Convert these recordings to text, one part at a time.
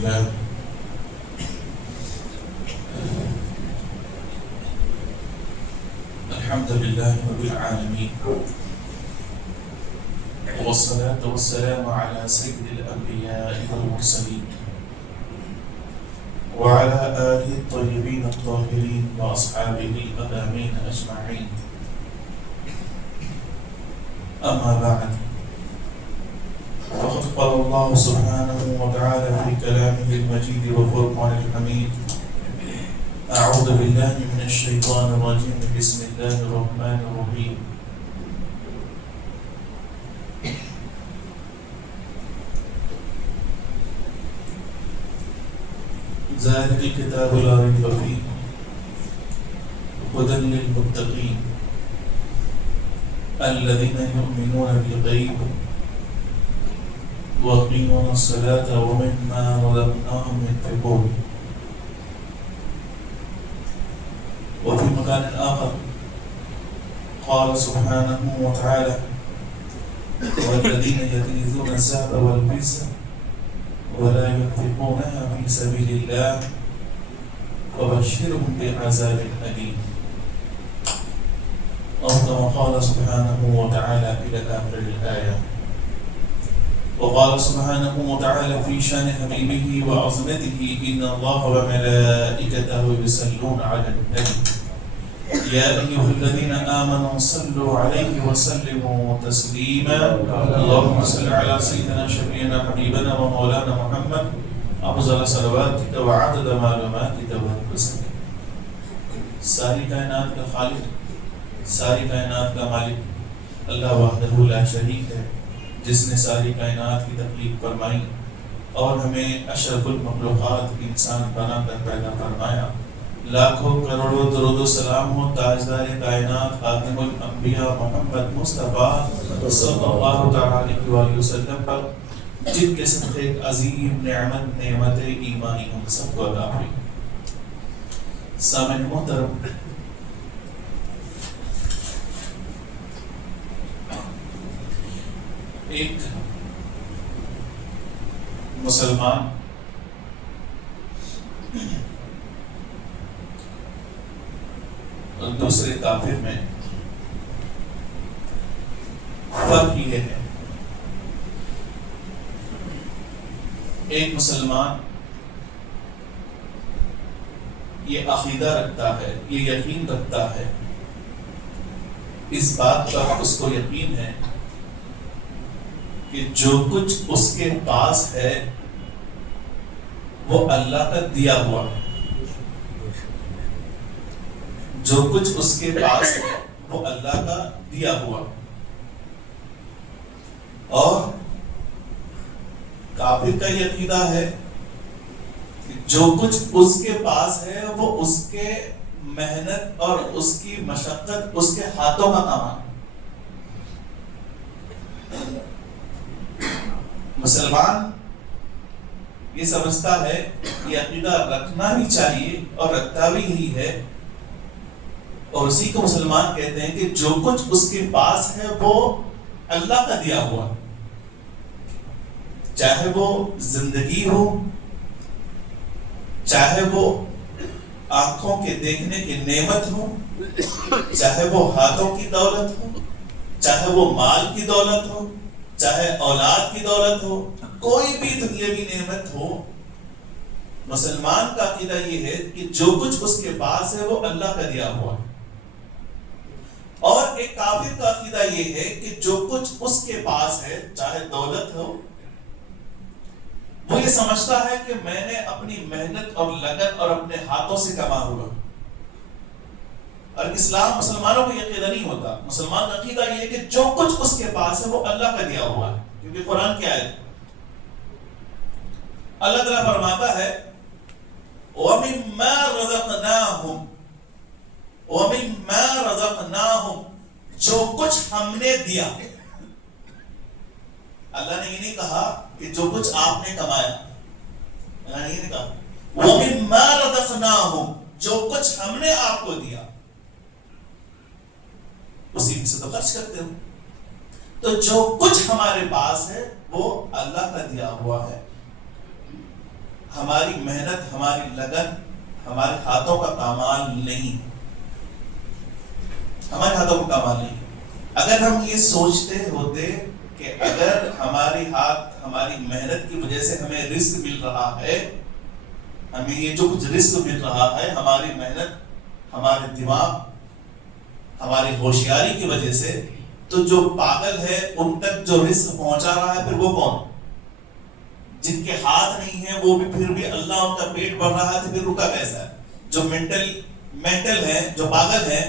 لله الحمد لله رب العالمين، والصلاة والسلام على سيد الأنبياء والمرسلين وعلى آله الطيبين الطاهرين وأصحابه الأمين أجمعين. أما بعد، فقد قال الله سبحانه وتعالى في كلامه المجيد وفرقانه الحميد: أعوذ بالله من الشيطان الرجيم، بسم الله الرحمن الرحيم. ذلك الكتاب لا ريب فيه هدى للمتقين الذين يؤمنون بالغيب ويقيمون الصلاة ومما رزقناهم ينفقون. وفي مكان آخر قال سبحانه وتعالى: والذين يكنزون الذهب والفضة ولا ينفقونها في سبيل الله فبشرهم بعذاب أليم. أو كما قال سبحانه وتعالى إلى آخر الآية. وقال سبحانه وتعالى في شأن حبيبه وعظمته: إن الله وملائكته يصلون على النبي يا أيها الذين آمنوا صلوا عليه وسلموا تسليما. اللهم صل على سيدنا شفيعنا حبيبنا ومولانا محمد أفضل صلواتك وعدد معلوماتك وحسن. ساری کائنات کا خالق، ساری کائنات کا مالک اللہ وحدہ لا شریک ہے، جس نے ساری کائنات کی تخلیق فرمائی اور ہمیں اشرف المخلوقات انسان بنا کر پیدا فرمایا. لاکھوں کروڑوں درود و سلام ہو تاجدار کائنات خاتم الانبیاء محمد مصطفیٰ صلی اللہ علیہ وآلہ وسلم پر، جن کے صدقے عظیم نعمت ایمانی ہم سب کو عطا ہوئی. سامعین محترم، ایک مسلمان اور دوسرے کافر میں فرق یہ ہے: ایک مسلمان یہ عقیدہ رکھتا ہے، یہ یقین رکھتا ہے، اس بات کا اس کو یقین ہے کہ جو کچھ اس کے پاس ہے وہ اللہ کا دیا ہوا ہے. جو کچھ اس کے پاس ہے وہ اللہ کا دیا ہوا. اور کافر کا یہ عقیدہ ہے کہ جو کچھ اس کے پاس ہے وہ اس کے محنت اور اس کی مشقت، اس کے ہاتھوں کا کام ہے. مسلمان یہ سمجھتا ہے کہ عقیدہ رکھنا بھی چاہیے اور رکھتا بھی ہی ہے، اور اسی کو مسلمان کہتے ہیں کہ جو کچھ اس کے پاس ہے وہ اللہ کا دیا ہوا، چاہے وہ زندگی ہو، چاہے وہ آنکھوں کے دیکھنے کی نعمت ہو، چاہے وہ ہاتھوں کی دولت ہو، چاہے وہ مال کی دولت ہو، چاہے اولاد کی دولت ہو، کوئی بھی دنیاوی نعمت ہو. مسلمان کا عقیدہ یہ ہے کہ جو کچھ اس کے پاس ہے وہ اللہ کا دیا ہوا ہے. اور ایک کافر کا عقیدہ یہ ہے کہ جو کچھ اس کے پاس ہے، چاہے دولت ہو، وہ یہ سمجھتا ہے کہ میں نے اپنی محنت اور لگن اور اپنے ہاتھوں سے کما ہوا. اور اسلام مسلمانوں کو یہ عقیدہ نہیں ہوتا. مسلمان کا عقیدہ یہ ہے کہ جو کچھ اس کے پاس ہے وہ اللہ کا دیا ہوا ہے. کیونکہ قرآن کیا ہے؟ اللہ تعالیٰ فرماتا ہے: وَمِمَّا رَزَقْنَاهُمْ وَمِمَّا رَزَقْنَاهُمْ، جو کچھ ہم نے دیا. اللہ نے یہ نہیں کہا کہ جو کچھ آپ نے کمایا. اللہ نے یہ نہیں کہا وَمِمَّا رَزَقْنَاهُمْ، جو کچھ ہم نے آپ کو دیا اسی میں سے تو خرچ کرتے ہو. تو جو کچھ ہمارے پاس ہے وہ اللہ کا دیا ہوا ہے. ہماری محنت، ہماری لگن، ہمارے ہاتھوں کا کمال نہیں، ہمارے ہاتھوں کا کمال نہیں۔ اگر ہم یہ سوچتے ہوتے کہ اگر ہماری ہاتھ، ہماری محنت کی وجہ سے ہمیں رزق مل رہا ہے، ہمیں یہ جو کچھ رزق مل رہا ہے ہماری محنت، ہمارے دماغ، ہماری ہوشیاری کی وجہ سے، تو جو پاگل ہے ان تک جو رزق پہنچا رہا ہے پھر وہ کون؟ جن کے ہاتھ نہیں ہیں وہ بھی پھر بھی اللہ ان کا پیٹ بڑھ رہا ہے تو پھر رکا کیسا ہے؟ جو مینٹل ہے، جو پاگل ہے،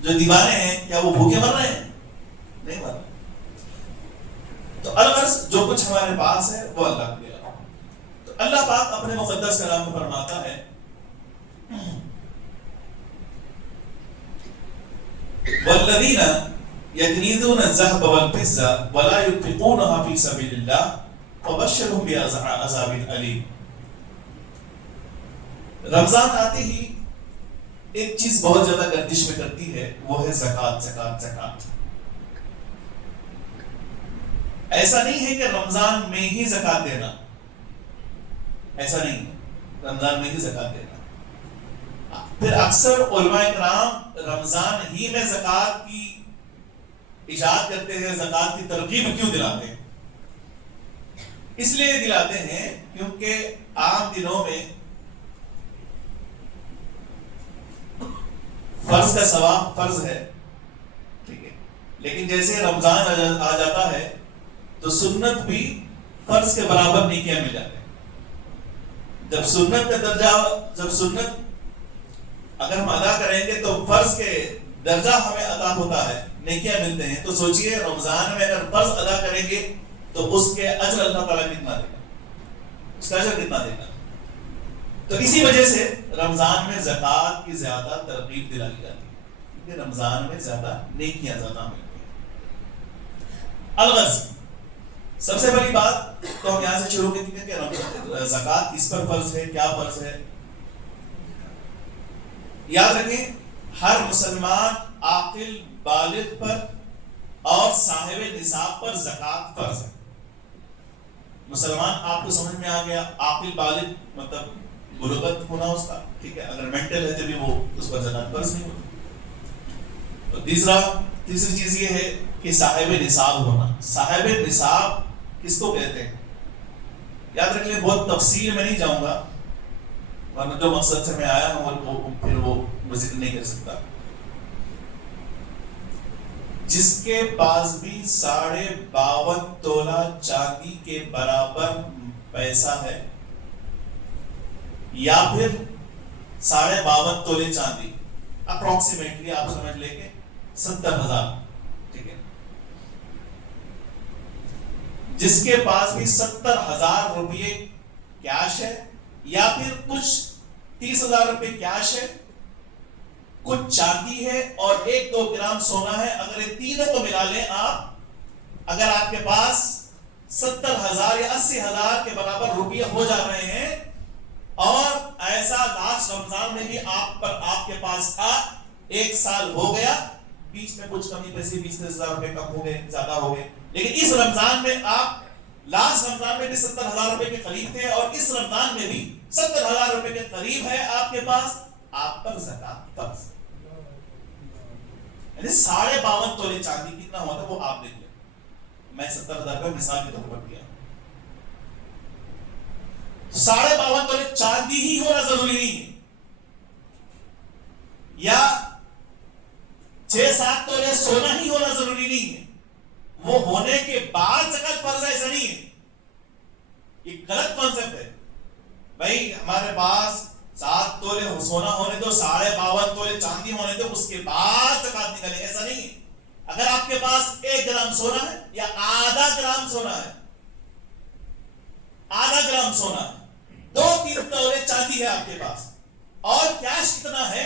جو دیوانے ہیں، کیا وہ بھوکے مر رہے ہیں؟ نہیں مر رہے۔ تو الغرض جو کچھ ہمارے پاس ہے وہ اللہ کو دیا۔ تو اللہ پاک اپنے مقدس کلام میں فرماتا ہے والذین یکنیزون الذهب والفضة ولا ينفقونها في سبيل الله فبشرهم بعذاب أليم۔ رمضان آتے ہی ایک چیز بہت زیادہ گردش میں کرتی ہے، وہ ہے زکوٰۃ، زکوٰۃ، زکوٰۃ۔ ایسا نہیں ہے کہ رمضان میں ہی زکوٰۃ دینا، ایسا نہیں ہے رمضان میں ہی زکوٰۃ دینا۔ پھر اکثر علماء کرام رمضان ہی میں زکوٰۃ کی ایجاد کرتے ہیں، زکوٰۃ کی ترغیب کیوں دلاتے ہیں؟ اس لیے دلاتے ہیں کیونکہ عام دنوں میں فرض کا ثواب فرض ہے، ٹھیک ہے، لیکن جیسے رمضان آ جاتا ہے تو سنت بھی فرض کے برابر نیکیاں مل جاتے ہیں۔ جب سنت کا درجہ، جب سنت اگر ہم ادا کریں گے تو فرض کے درجہ ہمیں عطا ہوتا ہے، نیکیاں ملتے ہیں، تو سوچئے رمضان میں اگر فرض ادا کریں گے تو اس کے اجر اللہ تعالیٰ کتنا دے گا، اس کا اجر کتنا دے گا۔ تو اسی وجہ سے رمضان میں زکوٰۃ کی زیادہ ترغیب دلائی جاتی ہے، کیونکہ رمضان میں زیادہ نیکیاں زیادہ ملتی ہیں۔ الغرض سب سے بڑی بات تو ہم یہاں سے شروع کرتے ہیں کہ زکوٰۃ کس پر فرض ہے، کیا فرض ہے۔ یاد رکھیں ہر مسلمان عاقل بالغ پر اور صاحب نصاب پر زکوٰۃ فرض ہے۔ مسلمان آپ کو سمجھ میں آ گیا، عاقل بالغ مطلب بلوغت ہونا اس کا، ٹھیک ہے، اگر مینٹل ہے تو بھی وہ اس پر زکوٰۃ فرض نہیں ہوتی۔ اور تیسری چیز یہ ہے کہ صاحب نصاب ہونا۔ صاحب نصاب کس کو کہتے ہیں؟ یاد رکھ لیں، بہت تفصیل میں نہیں جاؤں گا ورنہ جو مقصد سے میں آیا ہوں پھر وہ ذکر نہیں کر سکتا۔ جس کے پاس بھی 52.5 تولہ چاندی کے برابر پیسہ ہے، یا پھر 52.5 تولے چاندی، اپروکسیمیٹلی آپ سمجھ لیں گے 70,000، ٹھیک ہے، جس کے پاس بھی 70,000 روپئے کیش ہے، یا پھر کچھ 30,000 روپئے کیش ہے، کچھ چاندی ہے اور 1-2 گرام سونا ہے، اگر یہ تینوں کو ملا لیں آپ، اگر آپ کے پاس 70,000 یا 80,000 کے برابر روپیے ہو جا رہے ہیں، اور ایسا لاسٹ رمضان میں بھی آپ کے پاس تھا، 1 سال ہو گیا، بیچ میں کچھ کمی پیسے 20,000 روپے کم ہو گئے، زیادہ ہو گئے، لیکن اس رمضان میں آپ لاسٹ رمضان میں بھی 70,000 روپے کے قریب تھے، اور اس رمضان میں بھی 70,000 روپے کے قریب ہے آپ کے پاس، آپ پر زکوٰۃ فرض ہے۔ یعنی 52.5 تولے چاندی کتنا ہوا تھا وہ آپ دیکھ لیں، میں 70,000 کا مثال کے طور پر کیا۔ 52.5 تولے چاندی ہی ہونا ضروری نہیں ہے، یا 6-7 تولے سونا ہی ہونا ضروری نہیں ہے، وہ ہونے کے بعد زکوٰۃ فرض ہے، ایسا نہیں ہے، یہ غلط کانسیپٹ ہے۔ بھائی ہمارے پاس 7 تولے سونا ہونے دو، 52.5 تولے چاندی ہونے دو، اس کے بعد زکوٰۃ نکلے، ایسا نہیں ہے۔ اگر آپ کے پاس 1 گرام سونا ہے یا آدھا گرام سونا ہے، آدھا گرام سونا ہے، 2-3 تولے چاندی ہے آپ کے پاس، اور کیش کتنا ہے،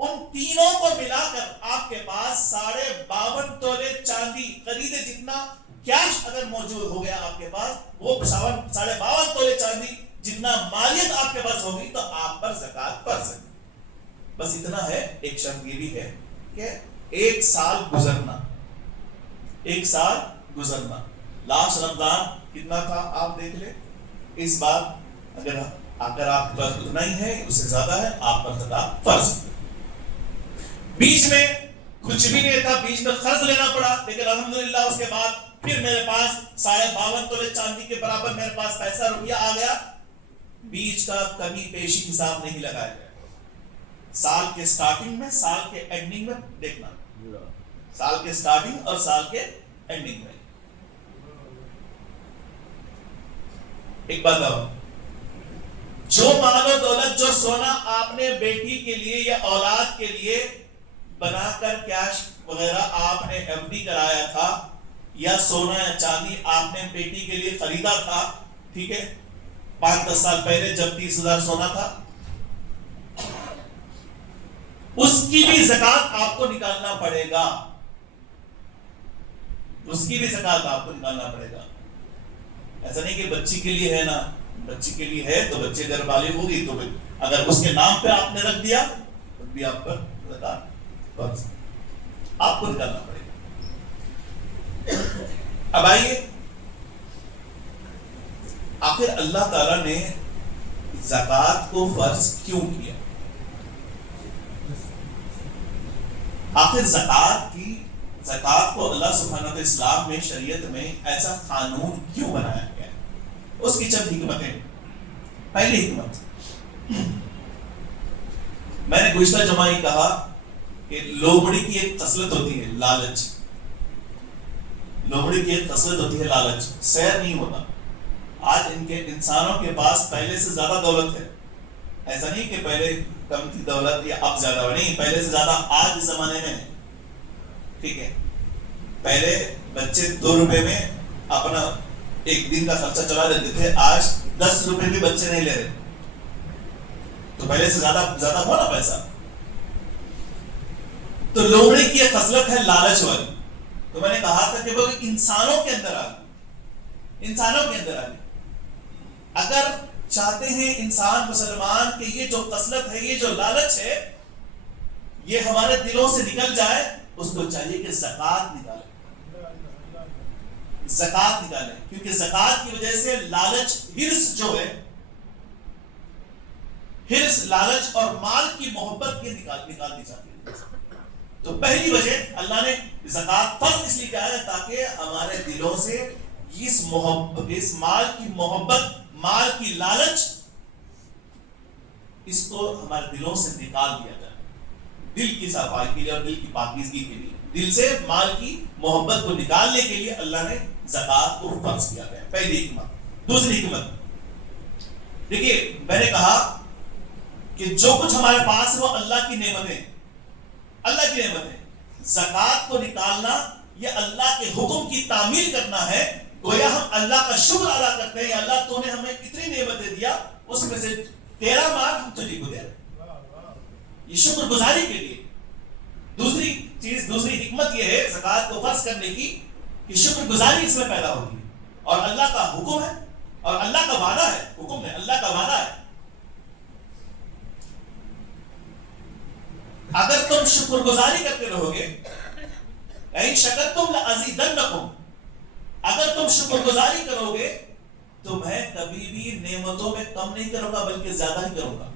ان تینوں کو ملا کر آپ کے پاس 52.5 تولے چاندی خریدے جتنا کیش اگر موجود ہو گیا آپ کے پاس، وہ 52.5 تولے چاندی جتنا مالیت آپ کے پاس ہوگی تو آپ پر زکوٰۃ فرض ہے۔ بس اتنا ہے۔ ایک شرط یہ بھی ہے کہ 1 سال گزرنا، 1 سال گزرنا۔ لاسٹ رمضان کتنا تھا آپ دیکھ لیں، اس بار اگر آپ کے پاس اتنا ہی ہے اس سے زیادہ ہے آپ پر زکات فرض. بیچ میں کچھ بھی نہیں تھا, بیچ میں قرض لینا پڑا, لیکن الحمدللہ اس کے بعد پھر میرے پاس 52 تولے چاندی کے برابر میرے پاس پیسہ روپیہ آ گیا. بیچ کا کمی پیشی حساب نہیں لگایا گیا. سال کے سٹارٹنگ میں, سال کے اینڈنگ میں دیکھنا, سال کے سٹارٹنگ اور سال کے اینڈنگ میں. ایک بات اور, جو مال و دولت, جو سونا آپ نے بیٹی کے لیے یا اولاد کے لیے بنا کر کیش وغیرہ آپ نے ایف ڈی کرایا تھا, یا سونا یا چاندی آپ نے بیٹی کے لیے خریدا تھا, ٹھیک ہے, 5-10 سال پہلے جب 30,000 سونا تھا, اس کی بھی زکات آپ کو نکالنا پڑے گا. اس کی بھی زکات آپ کو نکالنا پڑے گا. ایسا نہیں کہ بچی کے لیے ہے نا, بچی کے لیے ہے تو بچے اگر بالغ ہوگی تو اگر اس کے نام پہ آپ نے رکھ دیا تو بھی آپ پر زکات بس آپ کو نکالنا پڑے گا. اب آئیے, آخر اللہ تعالی نے زکات کو فرض کیوں کیا؟ آخر زکات کو اللہ سبحانہ و اسلام میں, شریعت میں ایسا قانون کیوں بنایا گیا ہے؟ اس کی چند حکمتیں. پہلی حکمت, میں نے گزشتہ جمعہ ہی کہا کہ لومڑی کی ایک خصلت ہوتی ہے لالچ. لومڑی کی ایک خصلت ہوتی ہے لالچ, سیر نہیں ہوتا. آج ان کے انسانوں کے پاس پہلے سے زیادہ دولت ہے. ایسا نہیں کہ پہلے کم تھی دولت یا اب زیادہ, نہیں, پہلے سے زیادہ آج اس زمانے میں ہے. ٹھیک ہے, پہلے بچے 2 روپے میں اپنا ایک دن کا خرچہ چلا لیتے تھے, آج 10 روپے بھی بچے نہیں لے رہے. تو پہلے سے زیادہ ہوا نا پیسہ. تو لومڑی کی ایک خصلت ہے لالچ والی. تو میں نے کہا تھا کہ وہ انسانوں کے اندر آ گئی, انسانوں کے اندر آ گئی. اگر چاہتے ہیں انسان مسلمان کہ یہ جو خصلت ہے, یہ جو لالچ ہے, یہ ہمارے دلوں سے نکل جائے, اس کو چاہیے کہ زکات نکالے, زکات نکالے. کیونکہ زکات کی وجہ سے لالچ, ہرس جو ہے, ہرس, لالچ اور مال کی محبت یہ نکال دی جاتی ہے. تو پہلی وجہ اللہ نے زکات فرض اس لیے کیا ہے تاکہ ہمارے دلوں سے اس مال کی محبت, مال کی لالچ, اس کو ہمارے دلوں سے نکال دیا جائے. دل کی صفائی کے لیے اور دل کی پاکیزگی کے لیے, دل سے مال کی محبت کو نکالنے کے لیے اللہ نے زکات کو فرض کیا گیا. پہلی حکمت. دوسری حکمت, دیکھیے میں نے کہا کہ جو کچھ ہمارے پاس ہے وہ اللہ کی نعمتیں, اللہ کی نعمتیں. زکات کو نکالنا یہ اللہ کے حکم کی تعمیل کرنا ہے. گویا ہم اللہ کا شکر ادا کرتے ہیں, اللہ تو نے ہمیں اتنی نعمتیں دیا, اس میں سے 13 مال ہم تجھے کو دے رہے ہیں, یہ شکر گزاری کے لیے. دوسری چیز, دوسری حکمت یہ ہے زکات کو فرض کرنے کی کہ شکر گزاری اس میں پیدا ہوگی. اور اللہ کا حکم ہے اور اللہ کا وعدہ ہے, حکم ہے, اللہ کا وعدہ ہے. اگر تم شکر گزاری کرتے رہو گے, لئن شکرتم لازیدنکم, اگر تم شکر گزاری کرو گے تو میں کبھی بھی نعمتوں میں کم نہیں کروں گا بلکہ زیادہ ہی کروں گا.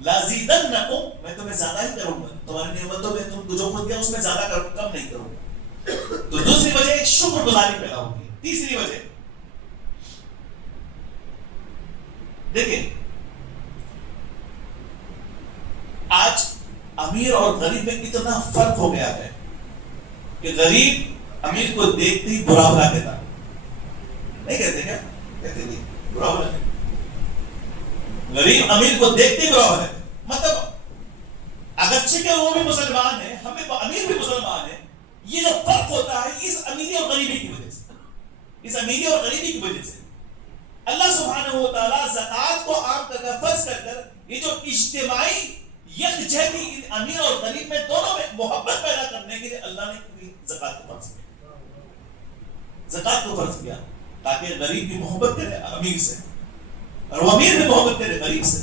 لازیدنکم, میں تمہیں زیادہ ہی کروں گا, تمہاری نعمتوں میں تم جو خود دیا اس میں زیادہ کم نہیں کروں گا. تو دوسری وجہ شکر گزاری پیدا ہوگی. تیسری وجہ, دیکھیں آج امیر اور غریب میں اتنا فرق ہو گیا ہے کہ غریب امیر کو دیکھتے ہی برا بھلا کہتا, نہیں کہتے کیا, کہتے نہیں, برا بھلا کہتے. غریب امیر کو دیکھتے ہی برا بھلا کہتے. مطلب اگرچہ کہ وہ بھی مسلمان ہے, ہم بھی امیر بھی مسلمان ہے, یہ جو فرق ہوتا ہے اس امیری اور غریبی کی وجہ سے, اس امیری اور غریبی کی وجہ سے. اللہ سبحانہ و تعالیٰ زکات کو عام کر فرض کر یہ جو اجتماعی یکجہتی امیر اور غریب میں دونوں میں محبت پیدا کرنے کے لیے اللہ نے زکات کو فرض کیا. زکات کو فرض کیا تاکہ غریب بھی محبت کرے امیر سے اور وہ امیر بھی محبت کرے غریب سے.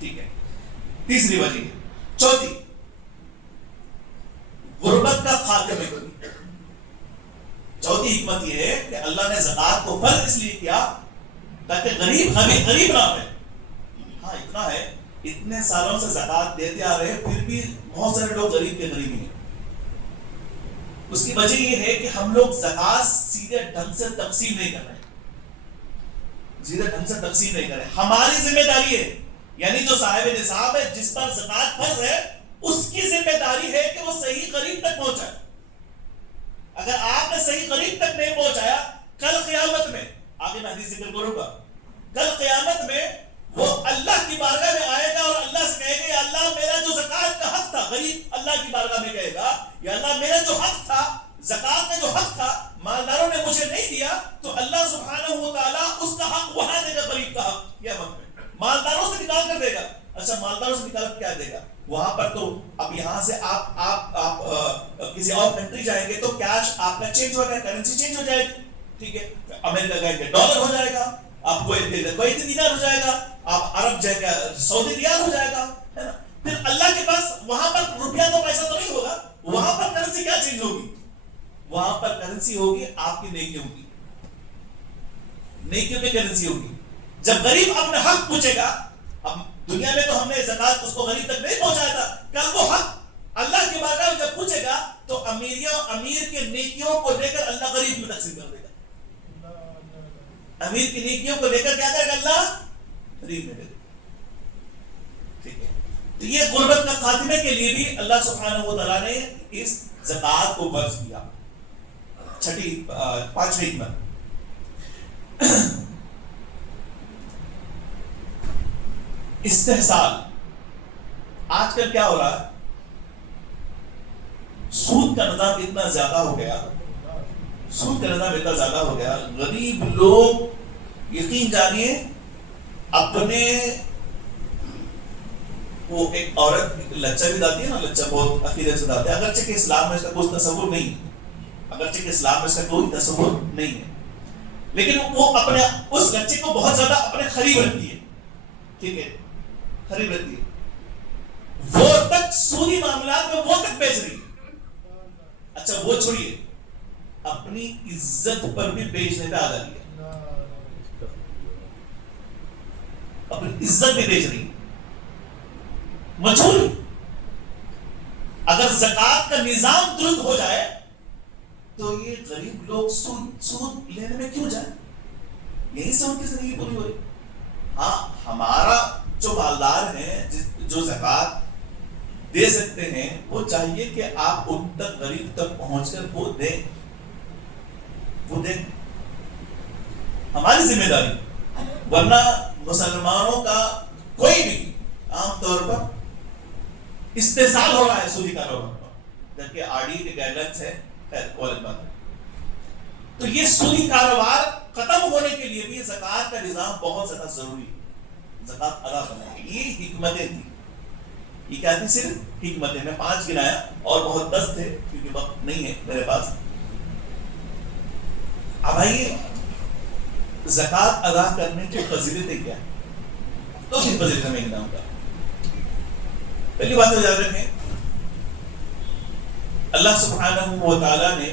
ٹھیک ہے, تیسری وجہ. چوتھی, غربت کا خاتمہ کرنا. چوتھی حکمت یہ ہے کہ اللہ نے زکات کو فرض اس لیے کیا تاکہ غریب ہمیں غریب نہ رہے. ہاں اتنا ہے، اتنے سالوں سے زکوٰۃ دیتے آ رہے ہیں پھر بھی بہت سارے لوگ غریب کے غریب ہیں. اس کی وجہ یہ ہے کہ ہم لوگ زکوٰۃ سیدھے ڈھنگ سے تقسیم نہیں کر رہے، سیدھے ڈھنگ سے تقسیم نہیں کر رہے. ہماری ذمہ داری ہے، یعنی جو صاحب نصاب ہے جس پر زکوٰۃ فرض ہے اس کی ذمہ داری ہے کہ وہ صحیح غریب تک پہنچائے. اگر آپ نے صحیح غریب تک نہیں پہنچایا، کل قیامت میں، آگے میں حدیث ذکر کروں گا، کل قیامت میں وہ اللہ کی بارگاہ میں آئے گا اور اللہ سے کہے گا یا اللہ میرا جو زکوٰۃ کا حق تھا، غریب اللہ کی بارگاہ میں کہے گا یا اللہ میرا جو حق تھا، زکوٰۃ کا جو حق تھا مالداروں نے مجھے نہیں دیا، تو اللہ سبحانہ و تعالیٰ اس کا حق وہاں دے گا، غریب کا حق قیامت میں مالداروں سے نکال کر دے گا. اچھا مالداروں سے نکال کر کیا دے گا؟ وہاں پر تو اب یہاں سے آپ کسی اور کنٹری جائیں گے تو کیش آپ کا چینج ہوگا، کرنسی چینج ہو جائے گی، ٹھیک ہے، امریکہ گئے گے ڈالر ہو جائے گا، آپ کویتی دینار ہو جائے گا، آپ عرب جائے گا سعودی ریال ہو جائے گا، ہے نا. پھر اللہ کے پاس وہاں پر روپیہ تو پیسہ تو نہیں ہوگا، وہاں پر کرنسی کیا چینج ہوگی؟ وہاں پر کرنسی ہوگی آپ کی نیکیوں کی، نیکیوں کی کرنسی ہوگی. جب غریب اپنا حق پوچھے گا، اب دنیا میں تو ہم نے زکوٰۃ اس کو غریب تک نہیں پہنچایا تھا، کل وہ حق اللہ کی بارگاہ میں جب پوچھے گا تو امیر کے نیکیوں کو لے کر اللہ غریب میں تقسیم کر دے گا. امیر کی نیکیوں کو لے کر کیا کرے گا؟ اللہ غریب میں دے گا. ٹھیک ہے، تو یہ غربت کا خاتمے کے لیے بھی اللہ سبحانہ و تعالیٰ نے اس زکوٰۃ کو فرض کیا. پانچویں حکمت، استحصال. آج کل کیا ہو رہا ہے، سود کا نظام اتنا زیادہ ہو گیا، سود کا نظام اتنا زیادہ ہو گیا، غریب لوگ یقین جانیے اپنے، وہ ایک عورت لچہ بھی داتی ہے نا، لچہ بہت عقیدت سے داتی ہے، اگرچہ کہ اسلام میں اس کا کوئی تصور نہیں ہے، اگرچہ کہ اسلام میں اس کا کوئی تصور نہیں ہے، لیکن وہ اپنے اس لچے کو بہت زیادہ اپنے قریب رکھتی ہے، ٹھیک ہے، قریب رکھتی ہے، وہ تک سودی معاملات میں وہ تک بیچ رہی ہے. اچھا وہ چھوڑیے، اپنی عزت پر بھی بیچنے پہ آ جاتی ہے، اپنی عزت بھی بیچ رہی ہے. مجھول اگر زکوٰۃ کا نظام درست ہو جائے تو یہ غریب لوگ سود لینے میں کیوں جائیں؟ یہی سے ان کی زندگی پوری ہوئی. ہاں ہمارا جو مالدار ہیں جو زکوٰۃ دے سکتے ہیں، وہ چاہیے کہ آپ ان تک غریب تک پہنچ کر وہ دیں، ہماری ذمہ داری. ورنہ مسلمانوں کا کوئی بھی عام طور پر استحصال ہو رہا ہے سودی کاروبار پر، جبکہ آرڈی کے گائیڈ لائنس ہے. تو یہ سودی کاروبار ختم ہونے کے لیے بھی زکوٰۃ کا نظام بہت زیادہ ضروری ہے. زکوٰۃ ادا کرنا ہے، یہ حکمتیں تھی. یہ کیا تھی؟ صرف حکمتیں. میں 5 گنایا اور بہت 10 تھے کیونکہ وقت نہیں ہے میرے پاس. اب آئیے زکوٰۃ ادا کرنے کی فضیلتیں کیا ہیں؟ تو کس فضیلت میں گناؤں گا. پہلی بات تو یاد رکھیں، اللہ سبحانہ و تعالیٰ نے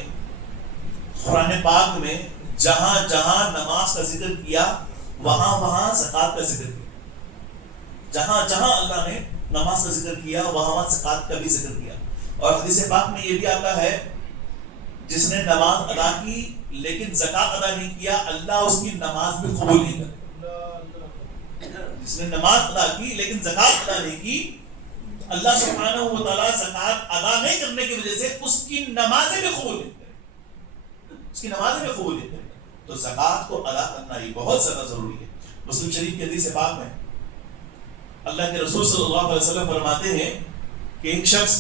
قرآن پاک میں جہاں جہاں نماز کا ذکر کیا وہاں وہاں زکوٰۃ کا ذکر کیا. جہاں جہاں اللہ نے نماز کا ذکر کیا وہاں وہاں زکوٰۃ کا بھی ذکر کیا. اور حدیث پاک میں یہ بھی آتا ہے جس نے نماز ادا کی لیکن زکوٰۃ ادا نہیں کیا، اللہ اس کی نماز بھی قبول نہیں کرے. جس نے نماز ادا کی لیکن زکوٰۃ ادا نہیں کی، اللہ سبحانہ و تعالیٰ زکوٰۃ ادا نہیں کرنے کی وجہ سے اس کی نمازیں بھی قبول نہیں کرے، اس کی نمازیں بھی قبول نہیں کرے. تو زکوٰۃ کو ادا کرنا ہی بہت زیادہ ضروری ہے. مسلم شریف کی حدیث پاک میں اللہ کے رسول صلی اللہ علیہ وسلم فرماتے ہیں کہ ایک شخص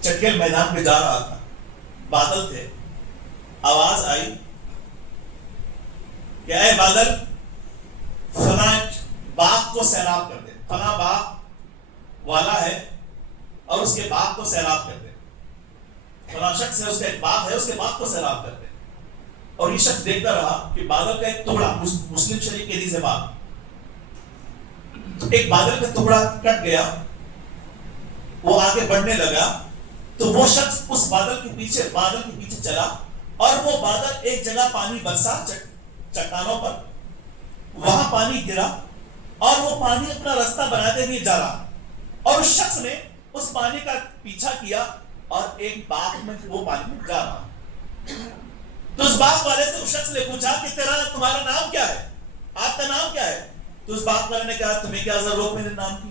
چکیل میدان پہ جا رہا تھا، بادل تھے، آواز آئی کہ اے بادل فلاں باغ کو سیراب کر دے، فلاں باغ والا ہے اور اس کے باغ کو سیراب کر دے، فلاں شخص ہے اس کا ایک باغ ہے اس کے باغ کو سیراب کر دے. اور یہ شخص دیکھتا رہا کہ بادل کا ایک ٹکڑا، مسلم شریف کے حدیث ہے بات، ایک بادل کا ٹکڑا کٹ گیا، وہ آگے بڑھنے لگا تو وہ شخص اس بادل کے پیچھے چلا اور وہ بادل ایک جگہ پانی برسا چٹانوں پر، وہاں پانی گرا اور وہ پانی اپنا راستہ بناتے ہوئے جا رہا، اور اس شخص نے اس پانی کا پیچھا کیا اور ایک باغ میں وہ پانی میں جا رہا۔ تو اس باغ والے سے اس شخص نے پوچھا کہ تمہارا نام کیا ہے، آپ کا نام کیا ہے؟ تو اس باغ والے نے کہا تمہیں کیا ضرورت میرے نام کی،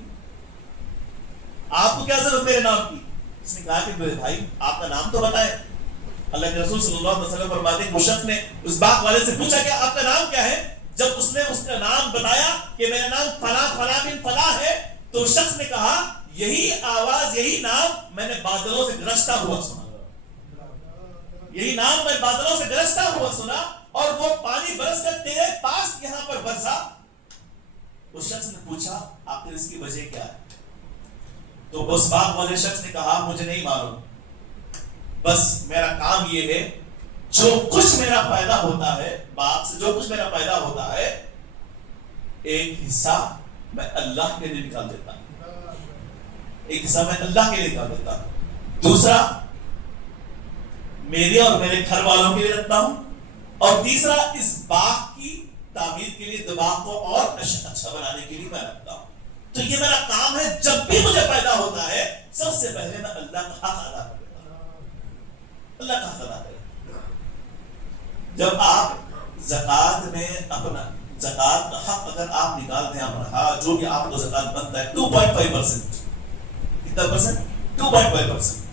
آپ کو کیا ضرورت میرے نام کی؟ اس نے کہا کہ بھائی آپ کا نام تو بتائیں۔ اللہ کے رسول صلی اللہ علیہ وسلم فرماتے ہیں کہ اس شخص نے اس باغ والے سے پوچھا کہ آپ کا نام کیا ہے؟ جب اس نے اس کا نام بتایا کہ میرا نام فلاں فلاں بن فلاں ہے، تو اس شخص نے کہا یہی آواز، یہی نام میں نے بادلوں سے گرجتا ہوا سنا، یہی نام میں بادلوں سے گرجتا ہوا سنا، اور وہ پانی برس کر تیرے پاس یہاں پر برسا۔ اس شخص نے پوچھا آخر اس کی وجہ کیا ہے؟ تو اس باغ والے شخص نے کہا مجھے نہیں معلوم، بس میرا کام یہ ہے جو کچھ میرا فائدہ ہوتا ہے باغ سے، جو کچھ میرا فائدہ ہوتا ہے ایک حصہ میں اللہ کے لیے نکال دیتا ہوں، ایک حصہ میں اللہ کے لیے نکال دیتا ہوں، دوسرا میرے اور میرے گھر والوں کے لیے رکھتا ہوں، اور تیسرا اس باغ کی تعمیر کے لیے، باغ کو اور اچھا بنانے کے لیے میں رکھتا ہوں۔ تو یہ میرا کام ہے، جب بھی مجھے پیدا ہوتا ہے سب سے پہلے میں اللہ کا حق ادا کرتا ہوں، اللہ کا حق ادا کرتا ہوں۔ جب آپ زکات میں اپنا زکات کا حق اگر آپ نکال دیں اپنا، جو بھی آپ کو زکات بنتا ہے 2.5%، کتنا پرسنٹ؟ 2.5%،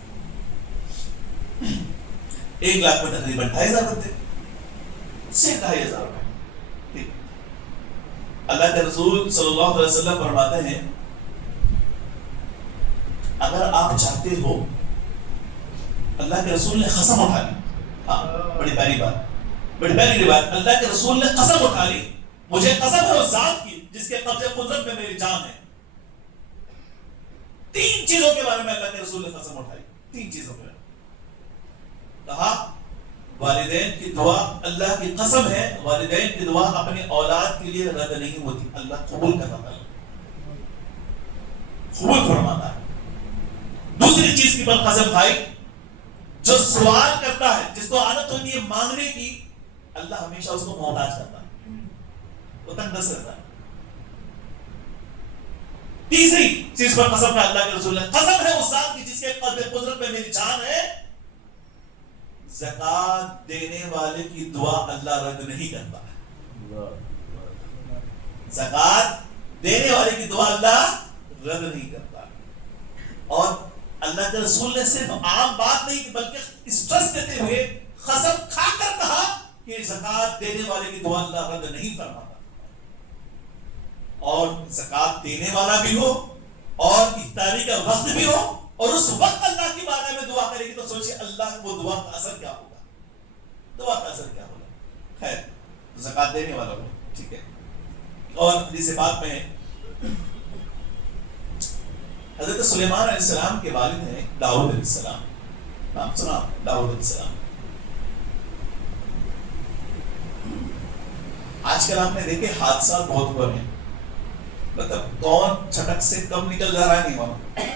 1 لاکھ میں تقریباً 2,500 بنتے، سے 2,500 روپے۔ اللہ کے رسول صلی اللہ علیہ وسلم فرماتے ہیں اگر آپ چاہتے ہو، اللہ کے رسول نے قسم اٹھا لی، ہاں بڑی پیاری بات، بڑی پیاری روایت، اللہ کے رسول نے قسم اٹھا لی، مجھے قسم ہے اس ذات کی جس کے قبضے قدرت میں میری جان ہے۔ 3 چیزوں کے بارے میں اللہ کے رسول نے قسم اٹھائی، 3 چیزوں کے بارے میں کہا والدین کی دعا، اللہ کی قسم ہے والدین کی دعا اپنی اولاد کے لیے رد نہیں ہوتی، اللہ قبول کرتا ہے، قبول فرماتا ہے۔ دوسری چیز کی پر قسم کھائی، جو سوال کرتا ہے، جس کو عادت ہوتی ہے مانگنے کی، اللہ ہمیشہ اس کو محتاج کرتا ہے، وہ تنگ دست رہتا ہے۔ تیسری چیز پر قسم کھا اللہ کے رسول نے، قسم ہے اس ذات کی جس کے قدرت میں میری جان ہے، زکات دینے والے کی دعا اللہ رد نہیں کرتا ہے، زکات دینے والے کی دعا اللہ رد نہیں کرتا ہے۔ اور اللہ کے رسول نے صرف عام بات نہیں بلکہ اسٹریس دیتے ہوئے قسم کھا کر کہا کہ زکات دینے والے کی دعا اللہ رد نہیں فرماتا، اور زکات دینے والا بھی ہو اور افطاری کا وقت بھی ہو اور اس وقت اللہ کی بارگاہ میں دعا کرے گی، تو سوچئے اللہ وہ دعا کا اثر کیا ہوگا، دعا کا اثر کیا ہوگا۔ خیر زکات دینے والا ہو، ٹھیک ہے۔ اور حدیث پاک میں حضرت سلیمان علیہ السلام کے والد ہیں داؤد علیہ السلام، نام سنا داؤد علیہ السلام۔ آج کل آپ نے دیکھے حادثات بہت ہوئے ہیں، مطلب کون چھٹک سے کب نکل جا رہا ہے نہیں معلوم،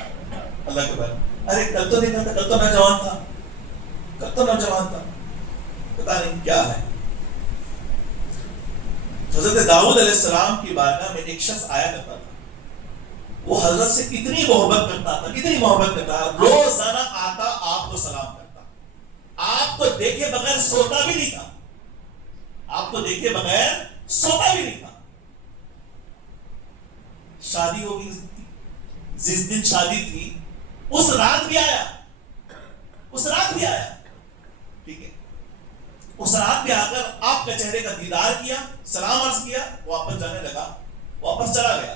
اللہ کے بعد ارے کل تو دیکھا تھا، کل تو نوجوان تھا، کل تو نوجوان تھا، پتا نہیں کیا ہے۔ حضرت داؤد علیہ السلام کی بارگاہ میں ایک شخص آیا کرتا تھا، وہ حضرت سے کتنی محبت کرتا تھا، کتنی محبت کرتا تھا، روزانہ آتا آپ کو سلام کرتا، آپ کو دیکھے بغیر سوتا بھی نہیں تھا، آپ کو دیکھے بغیر سوتا بھی نہیں تھا۔ شادی ہو گئی، جس دن شادی تھی اس رات بھی آیا، اس رات بھی آیا، ٹھیک ہے، اس رات بھی آ کر آپ کے چہرے کا دیدار کیا، سلام عرض کیا، واپس جانے لگا، واپس چلا گیا۔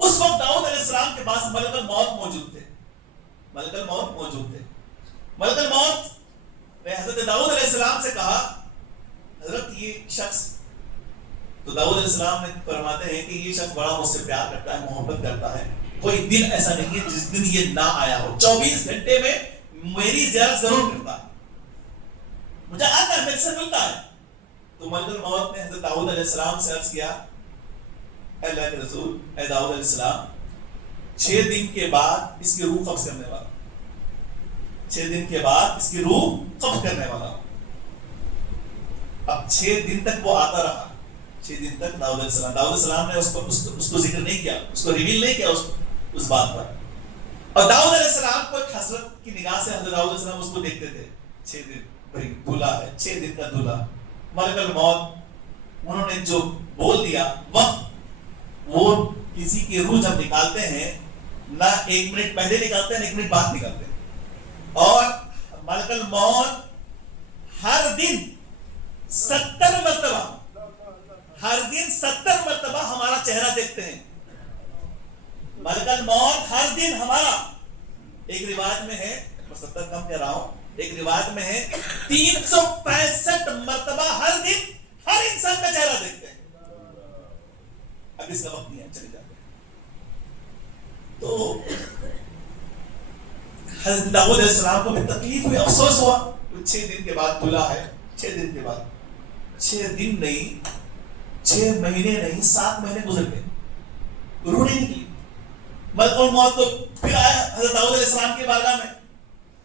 اس وقت داؤد علیہ السلام کے پاس ملک الموت موجود تھے، ملک الموت موجود تھے۔ ملک الموت نے حضرت داؤد علیہ السلام سے کہا حضرت یہ شخص، تو داؤد علیہ السلام نے فرماتے ہیں کہ یہ شخص بڑا مجھ سے پیار کرتا ہے، محبت کرتا ہے، کوئی دن ایسا نہیں ہے جس دن یہ نہ آیا ہو، 24 گھنٹے میں میری زیارت ضرور کرتا ہے، مجھے آتا ہے، میرے سے ملتا ہے۔ تو ملک الموت نے حضرت داؤد علیہ السلام سے عرض کیا اے اللہ کے رسول، اے داؤد علیہ السلام، 6 دن کے بعد اس کی روح قبض کرنے والا، 6 دن کے بعد اس کی روح قبض کرنے والا، اب 6 دن تک وہ آتا رہا، 6 دن تک داؤد علیہ السلام نے اس کو ذکر نہیں کیا، اس کو ریویل نہیں کیا اس بات پر. اور داؤد علیہ السلام کو ایک حسرت کی نگاہ سے حضرت داؤد علیہ السلام اس کو دیکھتے تھے. 6 دن بھائی دھلا ہے، 6 دن کا دھلا. ملک الموت انہوں نے جو بول دیا، وقت وہ کسی کی روح جب نکالتے ہیں نہ 1 منٹ پہلے نکالتے ہیں نہ 1 منٹ بعد نکالتے ہیں. اور ملک الموت ہر دن 70 مرتبہ، ہر دن 70 مرتبہ ہمارا چہرہ دیکھتے ہیں. ملک الموت ہر دن ہمارا، ایک روایت میں ہے، 70 کم کہہ رہا ہوں، ایک روایت میں ہے 365 مرتبہ ہر دن ہر انسان کا چہرہ دیکھتے ہیں. اب اس کا وقت نہیں ہے، چلے جاتے ہیں. تو حضرت داؤد علیہ السلام کو بھی تکلیف ہوئی، افسوس ہوا. 6 دن کے بعد دھلا ہے، 6 دن کے بعد، 6 دن نہیں، 6 مہینے نہیں، 7 مہینے گزر گئے، روح نہیں نکلی. ملک الموت کو پھر آیا حضرت داؤد علیہ السلام کی بارگاہ میں،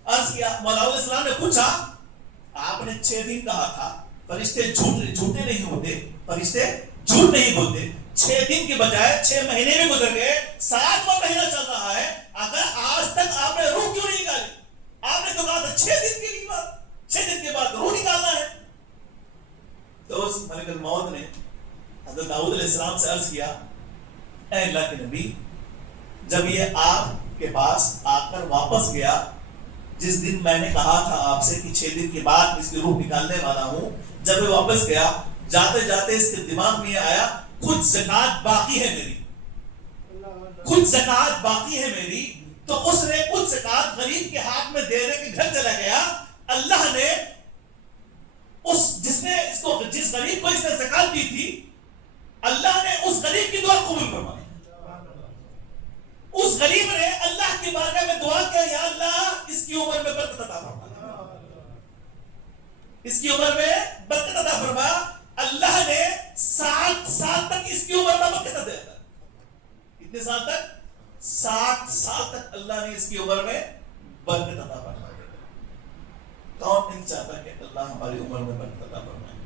عرض کیا. داؤد علیہ السلام نے پوچھا، آپ نے 6 دن کہا تھا، فرشتے جھوٹے نہیں ہوتے، فرشتے جھوٹ نہیں بولتے. 6 دن کی بجائے 6 مہینے بھی گزر گئے، 7واں مہینہ چل رہا ہے. اگر آج تک آپ نے روح کیوں نہیں نکالی؟ آپ نے تو کہا تھا 6 دن کے بعد، 6 دن کے بعد روح نکالنا ہے. تو اس ملک الموت نے حضرت داؤد علیہ السلام سے عرض کیا، اے اللہ کے نبی، جب یہ آپ کے پاس آ کر واپس گیا، جس دن میں نے کہا تھا آپ سے کہ 6 دن کے بعد اس کی روح نکالنے والا ہوں، جب وہ واپس گیا، جاتے جاتے اس کے دماغ میں آیا کچھ زکات باقی ہے میری، کچھ زکات باقی ہے میری. تو اس نے کچھ زکات غریب کے ہاتھ میں دے دے کے گھر چلا گیا. اللہ نے جس غریب کو اس نے زکات دی تھی، اللہ نے اس غریب کی دعا قبول فرمائی. اس غریب نے اللہ کی بارگاہ میں دعا کیا، یا اللہ اس کی عمر میں برکت عطا فرما، اس کی عمر میں برکت عطا فرما. اللہ نے 60 سال تک اس کی عمر میں برکت عطا دیا. کتنے سال تک؟ 60 سال تک اللہ نے اس کی عمر میں برکت عطا فرمائی. کون نہیں چاہتا کہ اللہ ہماری عمر میں برکت عطا فرمائے؟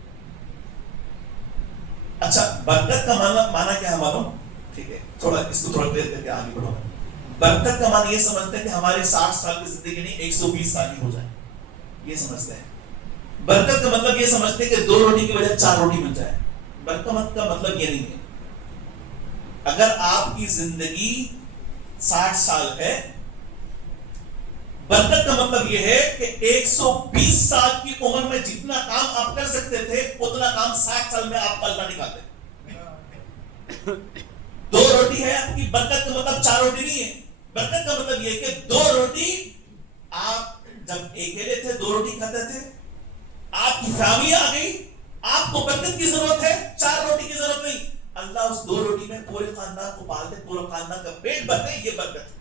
اچھا، برکت کا معنی کیا ہے معلوم؟ ٹھیک ہے، تھوڑا اس کو تھوڑا دیر کر کے آگے بڑھو. برکت کا معنی یہ سمجھتے ہیں کہ ہمارے 60 سال کی زندگی نہیں 120 سال کی ہو جائے، یہ سمجھتے ہیں. برکت کا مطلب یہ سمجھتے ہیں کہ 2 روٹی کی بجائے 4 روٹی مل جائے. برکت کا مطلب یہ نہیں ہے. اگر آپ کی زندگی 60 سال ہے، برکت کا مطلب یہ ہے کہ 120 سال کی عمر میں جتنا کام آپ کر سکتے تھے اتنا کام 60 سال میں آپ کا اللہ نکالتے. 2 روٹی ہے آپ کی برکت کا مطلب 4 روٹی نہیں ہے. برکت کا مطلب یہ ہے کہ 2 روٹی، آپ جب اکیلے تھے 2 روٹی کھاتے تھے، آپ کی فیملی آ گئی، آپ کو برکت کی ضرورت ہے، 4 روٹی کی ضرورت نہیں. اللہ اس 2 روٹی میں پورے خاندان کو پالتے، پورے خاندان کا پیٹ بھرتے، یہ برکت ہے.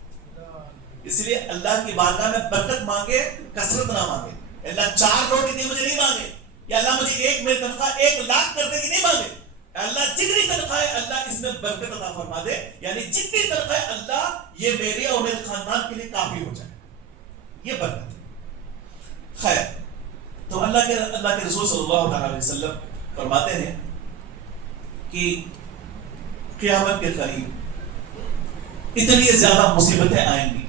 اس لیے اللہ کی بارگاہ میں برکت مانگے، کثرت نہ مانگے. اللہ 4 روٹی دے مجھے نہیں مانگے، یا اللہ مجھے میری تنخواہ 1 لاکھ کر دے گی نہیں مانگے. اللہ جتنی تنخواہ ہے اللہ اس میں برکت عطا فرما دے، یعنی جتنی تنخواہ ہے اللہ یہ میری اور میرے خاندان کے لیے کافی ہو جائے، یہ برکت ہے. خیر، تو اللہ کے رسول صلی اللہ علیہ وسلم فرماتے ہیں کہ قیامت کے قریب اتنی زیادہ مصیبتیں آئیں گی،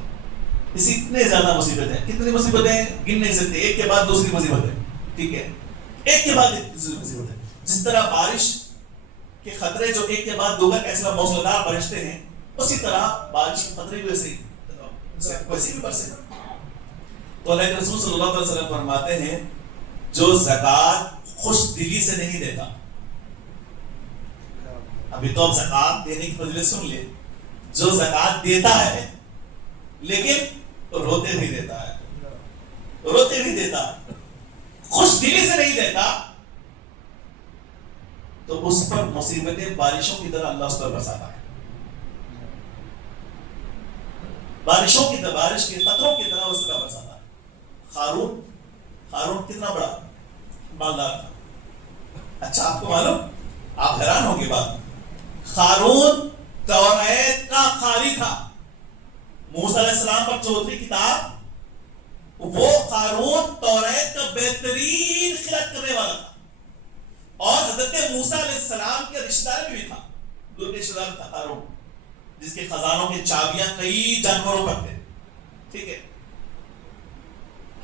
اس اتنے زیادہ مصیبتیں، کتنی مصیبتیں گن نہیں سکتے، ایک کے بعد دوسری مصیبتیں. ٹھیک ہے، ایک کے بعد دوسری مصیبتیں. جس طرح بارش کے خطرے جو ایک کے بعد دوسرا ایسا موسلادھار برستے ہیں، اسی طرح بارش کے خطرے بھی ویسے بھی برسے. تو اللہ کے رسول صلی اللہ علیہ وسلم فرماتے ہیں جو زکات خوش دلی سے نہیں دیتا. ابھی تو اب زکات دینے کی فضیلت سن لے. جو زکات دیتا ہے لیکن روتے بھی دیتا ہے، روتے بھی دیتا ہے، خوش دلی سے نہیں دیتا، تو اس پر مصیبتیں بارشوں کی طرح اللہ اس پر برساتا ہے. بارشوں کی طرح، بارش کے قطروں کی طرح اس طرح برساتا ہے. ہارون کتنا بڑا مالدار تھا. اچھا، آپ کو معلوم، آپ حیران ہوں گے بات، ہارون توریت کا قاری تھا. موسیٰ علیہ السلام پر 4تھی کتاب، وہ ہارون توریت کا بہترین قرأت کرنے والا تھا. اور حضرت موسیٰ علیہ السلام کے رشتہ دار بھی تھا، دور کے رشتہ دار تھا قارون، جس کے خزانوں کی چابیاں کئی جانوروں پر تھے. ٹھیک ہے.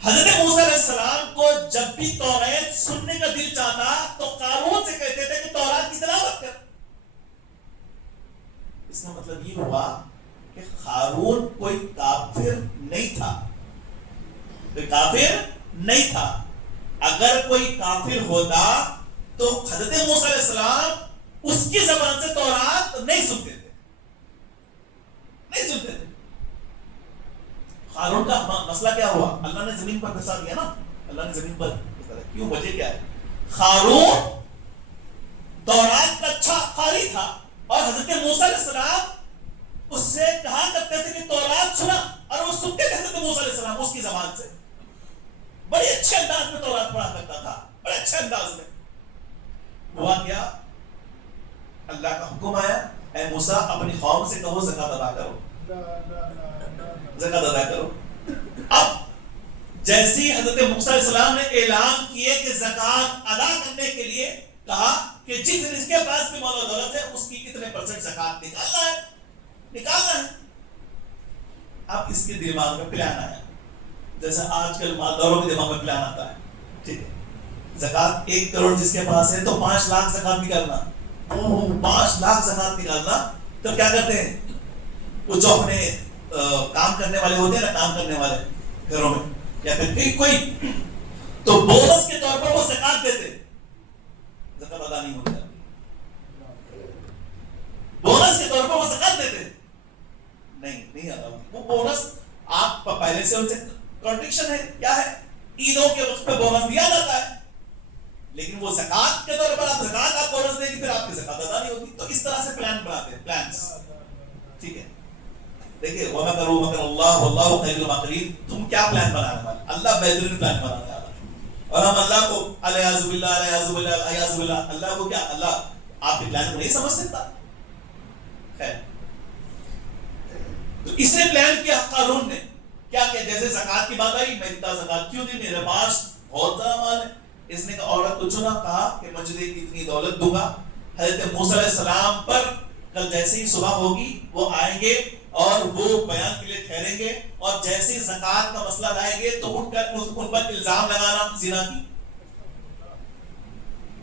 حضرت موسیٰ علیہ السلام کو جب بھی توریت سننے کا دل چاہتا تو قارون سے کہتے تھے کہ تورات کی تلاوت کر. اس کا مطلب یہ ہوا کہ قارون کوئی کافر نہیں تھا، کوئی کافر نہیں تھا. اگر کوئی کافر ہوتا تو حضرت موسیٰ علیہ السلام اس کی زبان سے تورات نہیں سنتے تھے، نہیں سنتے تھے. قارون کا مسئلہ کیا ہوا؟ اللہ نے زمین پر دھسا دیا نا، اللہ نے زمین پر دھسا دیا. کیوں؟ وجہ کیا ہے؟ قارون تورات کا اچھا قاری تھا اور حضرت موسیٰ علیہ السلام اس سے کہا کرتے تھے کہ تورات سنا، اور وہ سنتے تھے حضرت موسیٰ علیہ السلام اس کی زبان سے. بڑے اچھے انداز میں تورات پڑھا کرتا تھا، بڑے اچھے انداز میں. ہوا کیا؟ اللہ کا حکم آیا، اے موسیٰ اپنی قوم سے کہو زکات ادا کرو، زکات ادا کرو. اب جیسی حضرت موسیٰ علیہ السلام نے اعلان کیے کہ زکات ادا کرنے کے لیے کہا کہ جس کے پاس بھی مال و دولت ہے اس کی اتنے پرسنٹ زکات نکالنا ہے، نکالنا ہے. اب اس کے دماغ میں پلان آیا، جیسے آج کل مالداروں کے دماغ میں پلان آتا ہے. ٹھیک ہے، زکات 1 کروڑ جس کے پاس ہے تو 5 لاکھ زکات نکالنا. 5 لاکھ زکات نکالنا. تو کیا کرتے ہیں وہ جو اپنے کام کرنے والے ہوتے ہیں نا، کام کرنے والے گھروں میں یا پھر کوئی تو بونس کے طور پر وہ زکات دیتے، زکات ادا نہیں ہوتا. بونس کے طور پر وہ زکات دیتے نہیں ادا ہوتی. وہ بونس آپ پہلے سے ان سے کنٹریکشن ہے، کیا ہے؟ عیدوں کے وقت پہ بونس دیا جاتا ہے، لیکن وہ زکات کے طور پر آپ زکات آپ بونس دیں گے، پھر آپ کی زکات ادا نہیں ہوتی. تو اس طرح سے پلان بناتے ہیں، پلانس. ٹھیک ہے، دیکھیے وَمَكَرُوا مَكَرَ اللَّهُ وَاللَّهُ خَيْرُ الْمَاكِرِينَ. تم کیا پلان بنانے والے؟ اللہ بہترین پلان بنانے والا. اور ہم اللہ کو الیاذ باللہ الیاذ باللہ الیاذ باللہ، اللہ کو کیا، اللہ آپ کے پلان کو نہیں سمجھ سکتا. خیر، تو اس نے پلان کیا قارون نے. کیا کہ جیسے زکات کی بات آئی، میں اتنا زکات کیوں دی، میرے پاس بہت زیادہ مال ہے. اس نے عورت کو چنا، کہا کہ میں تجھے اتنی دولت دوں گا. حضرت موسیٰ علیہ السلام پر کل جیسے ہی صبح ہوگی وہ آئیں گے اور وہ بیان کے لیے ٹھہریں گے، اور جیسے زکات کا مسئلہ لائیں گے تو اٹھ کر ان پر الزام لگانا زنا کی.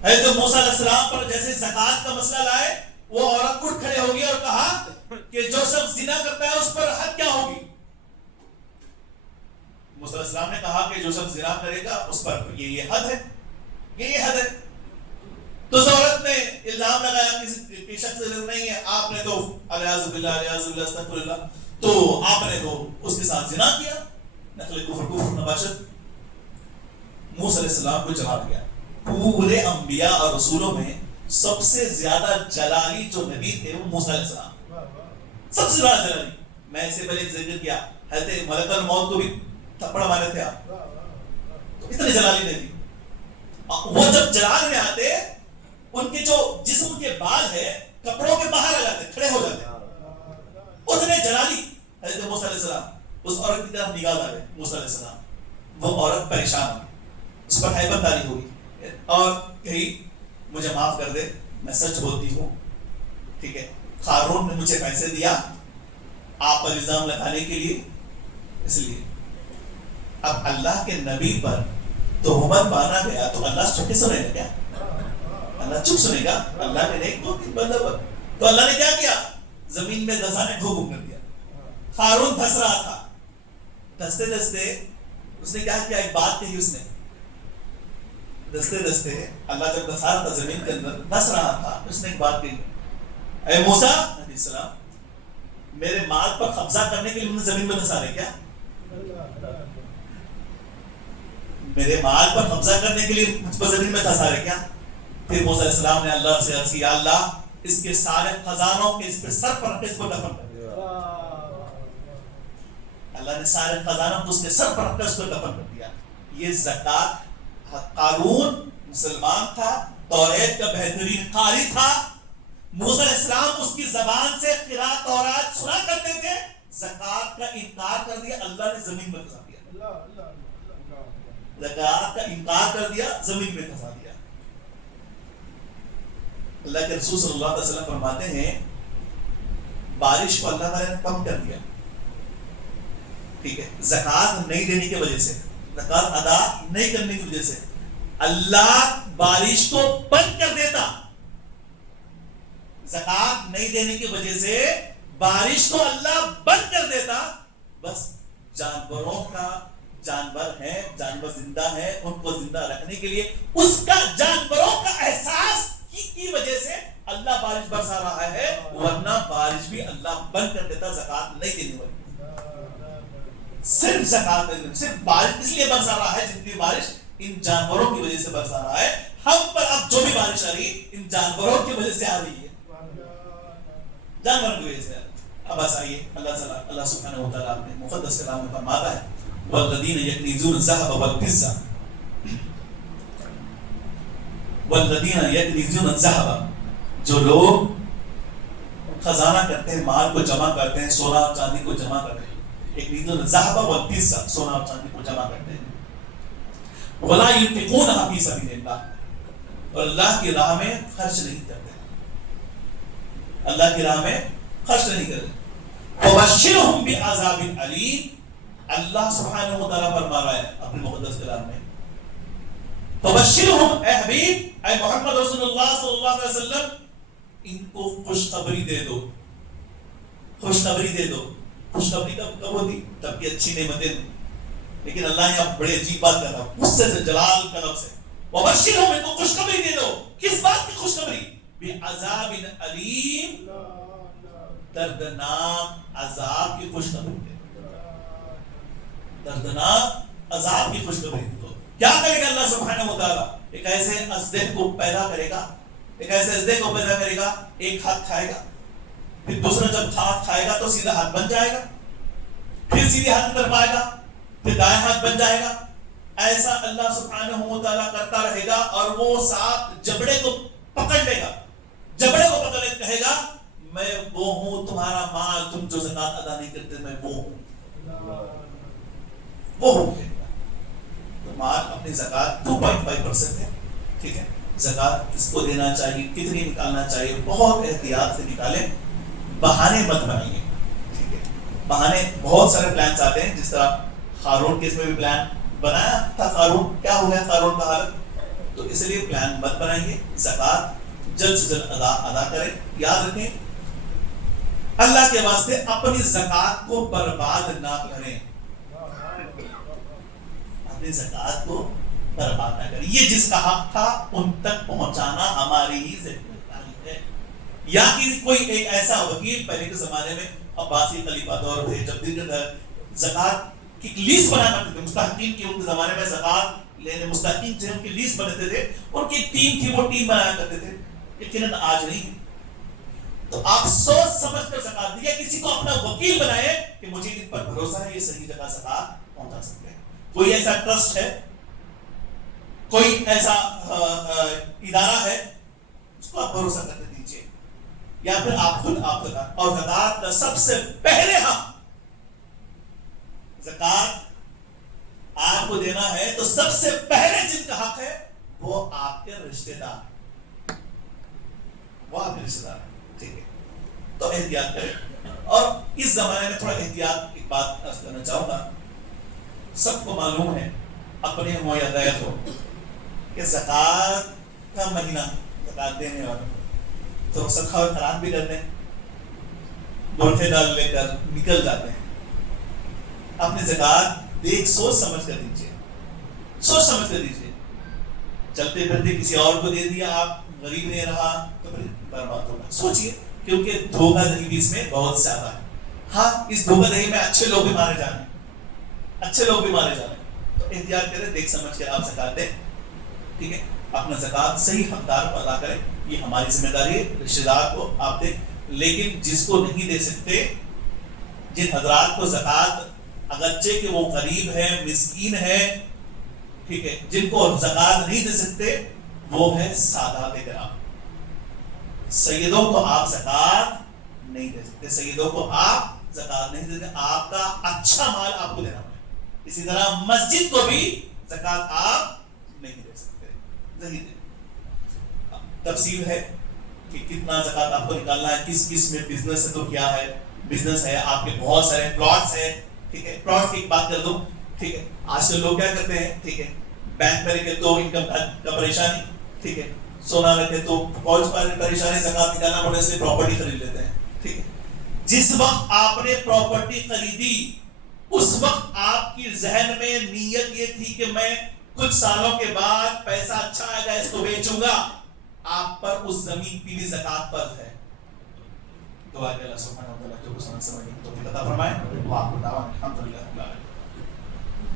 حضرت موسیٰ علیہ السلام پر جیسے زکات کا مسئلہ لائے، وہ عورت اٹھ کھڑے ہوگی اور کہا کہ جو شخص زنا کرتا ہے اس پر حد کیا ہوگی. موسیٰ علیہ السلام نے کہا کہ جو شخص زنا کرے گا اس پر یہ حد ہے، یہ حد ہے. تو اس عورت نے الزام لگایا کسی شخص نہیں ہے، آپ نے تو الیاذ باللہ الیاذ باللہ استغفر اللہ، تو آپ نے تو اس کے ساتھ زنا کیا، نقل کفر نباشت. موسیٰ علیہ السلام کو جواب دیا. پورے انبیاء اور رسولوں میں سب سے زیادہ جلالی جو نبی تھے وہ موسیٰ علیہ السلام، سب سے زیادہ جلالی. میں اس سے پہلے ایک ذکر کیا، حضرت ملک الموت کو بھی تھپڑ مارے تھے آپ، تو اتنے جلالی نہیں تھی. وہ جب جلال میں آتے ان کے جو جسم کے بال ہے کپڑوں کے باہر آ جاتے، کھڑے ہو جاتے، اتنے جلالی. حضرت موسیٰ علیہ السلام اس عورت کی طرف نگاہ ڈالے. موسیٰ علیہ السلام، وہ عورت پریشان ہوئی، اس پر ہیبت طاری ہوئی اور کہی مجھے معاف کر دے، میں سچ بولتی ہوں. ٹھیک ہے، قارون نے مجھے پیسے دیا آپ پر الزام لگانے کے لیے، اس لیے. اب اللہ کے نبی پر تہمت باندھا گیا تو اللہ چپ کے سنے گا کیا؟ اللہ چپ سنے گا؟ اللہ نے ایک دو تین بندہ پر تو اللہ نے کیا کیا؟ زمین میں دھسانے کو حکم کر دیا. قارون دھس رہا تھا، دھستے دھستے اس نے کیا کیا؟ ایک بات کہی اس نے. دھستے دھستے اللہ جب دھسا رہا تھا زمین کے اندر، دھس رہا تھا، اس نے ایک بات کہی، اے موسیٰ علیہ السلام، میرے مال پر قبضہ کرنے کے لیے مجھے زمین میں دھسا رہے کیا؟ میرے مال پر قبضہ کرنے کے لیے مجھ پر زمین میں دھسا رہے کیا؟ پھر موسیٰ علیہ السلام نے اللہ سے عرض کیا، اللہ اس کے سارے خزانوں کے اس پر سر پر رکھ کے اس کو دفن کر دیا. اللہ نے سارے خزانوں کو اس کے سر پر رکھ کر اس کو دفن کر دیا. یہ زکات. قارون مسلمان تھا، توریت کا بہترین قاری تھا. موسیٰ علیہ السلام اس کی زبان سے قرات تورات سنا کرتے تھے، زکات کا انکار کر دیا، اللہ نے زمین میں دھسا دیا. زکات کا انکار کر دیا، زمین میں دھسا دیا. اللہ کے رسول صلی اللہ علیہ وسلم فرماتے ہیں بارش کو اللہ تعالیٰ نے کم کر دیا، ٹھیک ہے، زکوٰۃ نہیں دینے کی وجہ سے، زکوٰۃ ادا نہیں کرنے کی وجہ سے اللہ بارش کو بند کر دیتا. زکوٰۃ نہیں دینے کی وجہ سے بارش کو اللہ بند کر دیتا. بس جانوروں کا، جانور ہیں، جانور زندہ ہیں، ان کو زندہ رکھنے کے لیے اس کا، جانوروں کا احساس کی وجہ سے اللہ بارش برسا رہا ہے، ورنہ بارش بھی اللہ بند کر دیتا زکوٰۃ نہیں دینے والی. صرف زکوٰۃ، صرف بارش اس لیے برسا رہا ہے جتنی بارش ان جانوروں کی وجہ سے برسا رہا ہے. ہم پر اب جو بھی بارش آ رہی ان جانوروں کی وجہ سے آ رہی ہے، جانوروں کی وجہ سے. اب بس آئیے اللہ سبحانہ و تعالیٰ اپنے مقدس کلام میں فرماتا ہے والذین یکنزون الذهب والفضة، والذین یکنزون الذهب، جو لوگ خزانہ کرتے ہیں، مال کو جمع کرتے ہیں، سونا اور چاندی کو جمع کرتے ہیں، یکنزون الذهب والفضة، سونا اور چاندی کو جمع کرتے ہیں، ولا ينفقونها فی سبیل اللہ، اور اللہ کی راہ میں خرچ نہیں کرتے، اللہ کی راہ میں خرچ نہیں کرتے. وبشرهم بعذاب علیم، اللہ سبحانہ و تعالیٰ فرما رہا ہے اپنے مقدس کلام میں فبشرهم، اے حبیب، اے محمد رسول اللہ صلی اللہ علیہ وسلم، ان کو خوشخبری دے دو، خوشخبری دے دو. خوشخبری کب ہوتی؟ تب کی اچھی نعمتیں دیں. لیکن اللہ یہاں بڑے عجیب بات کر رہا ہے، غصے سے، جلال کا لفظ ہے. وبشرهم، ان کو خوشخبری دے دو. کس بات کی خوشخبری؟ بعذاب علیم، دردناک عذاب کی خوشخبری دے دو، دردناک عذاب کی خوشخبری دے دو. کیا کرے گا اللہ سبحانہ و تعالیٰ؟ ایک ایسے اژدہے کو پیدا کرے گا، ایک ایسے اژدہے کو پیدا کرے گا، ایک ہاتھ کھائے گا، پھر دوسرا جب ہاتھ کھائے گا تو سیدھا ہاتھ بن جائے گا، پھر سیدھے ہاتھ کی طرف آئے گا، پھر دائیں ہاتھ بن جائے گا. ایسا اللہ سبحانہ و تعالیٰ کرتا رہے گا، اور وہ ساتھ جبڑے کو پکڑ لے گا، جبڑے کو پکڑ لے کہے گا میں وہ ہوں، تمہارا مال تم جو زکوٰۃ ادا نہیں کرتے میں وہ ہوں، وہ ہوں. تو مال اپنی زکوٰۃ 2.5% ہے، ٹھیک ہے. زکوٰۃ کس کو دینا چاہیے، کتنی نکالنا چاہیے، بہت احتیاط سے نکالیں، بہانے مت بنائیے، ٹھیک ہے. بہانے، بہت سارے پلانس آتے ہیں، جس طرح قارون کے اس میں بھی پلان بنایا تھا. قارون کیا ہو گیا، قارون کا حالت. تو اس لیے پلان مت بنائیے، زکوٰۃ جلد سے جلد ادا کریں. یاد رکھیں اللہ کے واسطے اپنی زکوٰۃ کو برباد نہ کریں، اپنی زکوٰۃ کو برباد نہ کریں. یہ جس کا حق تھا ان تک پہنچانا ہماری ہی ذمہ داری ہے. یا کہ کوئی ایک ایسا وکیل، پہلے کے زمانے میں عباسی خلیفہ دور تھے جب زکوٰۃ کی لیسٹ بنا کرتے تھے، مستحقین کی، ان کے زمانے میں زکوٰۃ لینے مستحقین تھے، ان کی لیسٹ بناتے تھے، ان کی ٹیم تھی، وہ ٹیم بنایا کرتے تھے. لیکن آج نہیں. تو آپ سوچ سمجھ کر زکوٰۃ دیجیے، کسی کو اپنا وکیل بنائے کہ مجھے ان پر بھروسہ ہے، یہ صحیح جگہ زکوٰۃ پہنچا سکتے ہیں. کوئی ایسا ٹرسٹ ہے، کوئی ایسا ادارہ ہے، اس کو آپ بھروسہ کرتے دیجیے، یا پھر آپ خود آپ زکوٰۃ. اور زکوٰۃ کا سب سے پہلے حق، زکوٰۃ آپ کو دینا ہے تو سب سے پہلے جن کا حق ہے وہ آپ کے رشتے دار، وہ آپ کے رشتے دار، ٹھیک ہے. تو احتیاط کریں. اور اس زمانے میں تھوڑا احتیاط کی بات عرض کرنا چاہوں گا. سب کو معلوم ہے، اپنے ہو یا غیر ہو، کہ زکوٰۃ کا مہینہ، زکوٰۃ دینے والے تو صدقہ اور خیرات بھی کرتے ہیں، برقعے ڈال لے کر نکل جاتے ہیں. اپنی زکوٰۃ دیکھ سوچ سمجھ کر دیجیے، سوچ سمجھ کر دیجیے. چلتے پھرتے کسی اور کو دے دیا، آپ غریب نہیں رہا تو پھر برباد ہوگا. سوچئے، کیونکہ دھوکہ دہی بھی اس میں بہت زیادہ ہے. ہاں، اس دھوکہ دہی میں اچھے لوگ بھی مارے جا رہے ہیں، اچھے لوگ بھی مارے جا رہے ہیں. تو احتیاط کریں، دیکھ سمجھ کے آپ زکوٰۃ دیں، ٹھیک ہے. اپنا زکوٰۃ صحیح حقدار کو ادا کریں، یہ ہماری ذمہ داری ہے. رشتے دار کو آپ دیں، لیکن جس کو نہیں دے سکتے، جن حضرات کو زکوٰۃ اگرچہ کہ وہ غریب ہے، مسکین ہے، ٹھیک ہے، جن کو زکوٰۃ نہیں دے سکتے، وہ ہے سادات کرام. سیدوں کو آپ زکوٰۃ نہیں دے سکتے، سیدوں کو آپ زکوٰۃ نہیں دے سکتے. آپ کا اچھا مال آپ کو دینا پڑے. اسی طرح مسجد کو بھی زکوٰۃ آپ نہیں دے سکتے، نہیں دے. تفصیل ہے، کہ کتنا زکات آپ کو نکالنا ہے، کس کس میں بزنس ہے تو کیا ہے، بزنس ہے آپ کے بہت سارے پلاٹس ہیں، ٹھیک ہے، پلاٹس کی ایک بات کر دوں، ٹھیک ہے، آج کل لوگ کیا کرتے ہیں، ٹھیک ہے، بینک میں رکھے تو انکم کا پریشانی، ٹھیک ہے، سونا رکھے تو فوج پر پریشانی، زکات نکالنا پڑے سے پراپرٹی خرید لیتے ہیں، ٹھیک ہے۔ جس وقت آپ نے پراپرٹی خریدی اس وقت آپ کی ذہن میں نیت یہ تھی کہ میں کچھ سالوں کے بعد پیسہ اچھا آئے گا اس کو بیچوں گا، آپ پر اس زمین کی بھی زکات فرض ہے۔ دعا کہ اللہ سبحانہ و تعالیٰ جو کچھ سمجھنے کی توفیق عطا فرمائے، وآخر دعوانا الحمدللہ۔